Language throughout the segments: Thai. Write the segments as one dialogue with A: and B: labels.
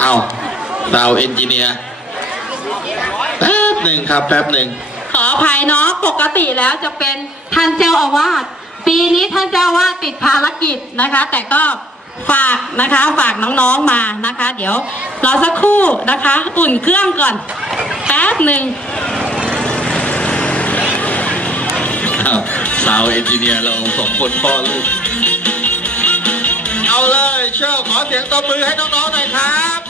A: เอาเราเอนจิเนียร์แป๊บหนึ่งครับ แป๊บหนึ่ง
B: ขออภัยเนาะปกติแล้วจะเป็นท่านเจ้าอาวาสปีนี้ท่านเจ้าอาวาสติดภารกิจนะคะ แต่ก็ฝากนะคะฝากน้องๆมานะคะ เดี๋ยวรอสักครู่นะคะ อุ่นเครื่องก่อน แป๊บหนึ่ง
A: อ้าวสาวเอนจิเนียร์เราสองคนพ่อลูก เอาเลยเชิญขอเสียงตบมือให้น้องๆหน่อยครับ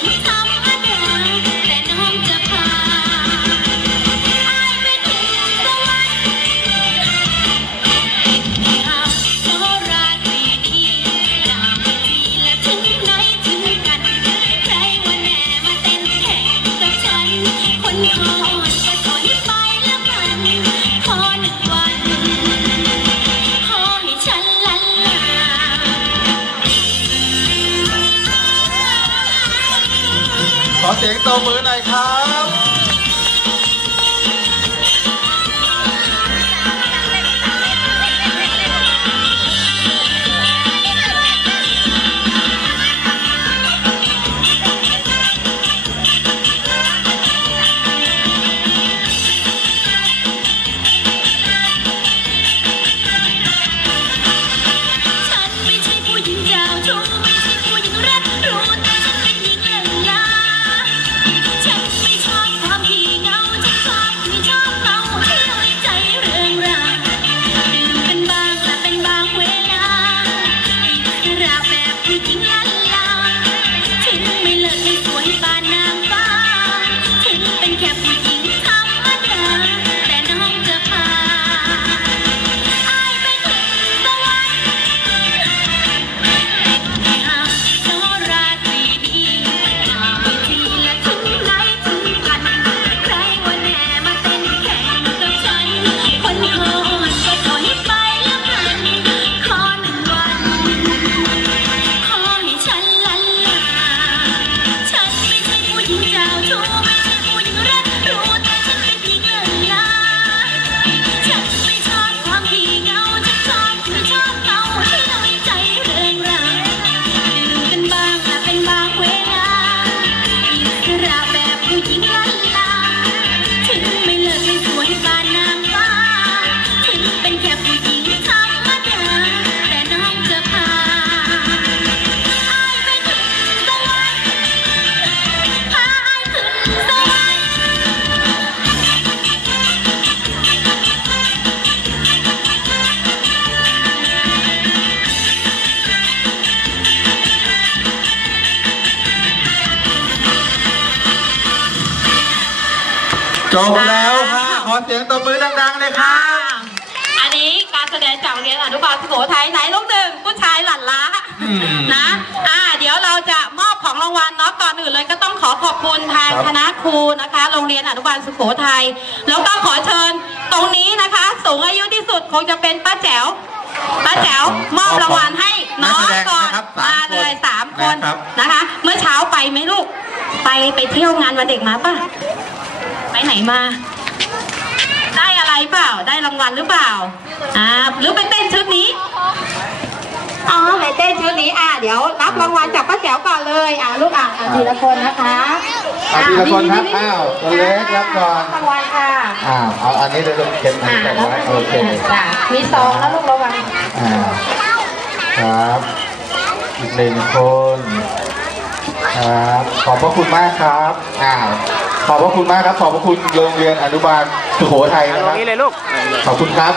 C: Thank you. เสียงตบมือหน่อยครับ
A: จบแล้วค่ะขอเสียงตบมือดังๆเลยครั
B: ค่ะ
A: บ
B: อันนี้การแสดงจากโรงเรียนอนุบาลสุโขทัยไหนลูกหนึ่งผู้ชายหลั่นล้า
A: อืม
B: นะ อ่า เดี๋ยวเราจะมอบของรางวัลเนาะก่อนอื่นเลยก็ต้องขอขอบคุณทาง
A: ครับ
B: คณะครูนะคะ โรงเรียนอนุบาลสุโขทัยแล้วก็ขอเชิญตรงนี้นะคะ สูงอายุที่สุดคงจะเป็นป้าแจ๋วป้าแจ๋วมอบรางวัลให้น้องก่อน
A: นักแสดงนะครับสาม
B: มาเลยสามคน
A: นะครับ
B: นะคะ เมื่อเช้าไปไหมลูก ไปไปเที่ยวงานวันเด็กมาป่ะ ไปไหนมา ได้อะไรเปล่า ได้รางวัลหรือเปล่า อ่า หรือไปเต้นชุดนี้ อ๋อไหนเต้นชุดนี้ อะเดี๋ยวรับรางวัลจากป้าแจ๋วก่อนเลย อะลูกอะอะทีละคนนะคะ
D: อะทีละคนครับอ้าวตัวเล็กรับก่อน
B: รางวัลค่ะ
D: อ้าวเอาอันนี้เดี๋ยวเก็บอัน
B: อะ
D: นี้แต่
B: แล้ว
D: ไว้โอเค
B: จ้ะมีซองแล้วลูกระวัง
D: อ่าครับอีกหนึ่งคนครับขอบพระคุณมากครับอ้าว ขอบพระคุณมากครับ ขอบพระคุณโรงเรียนอนุบาลสุโขทัยนะครับ
E: ตรงนี้เลยลูก
D: ขอบคุณครับ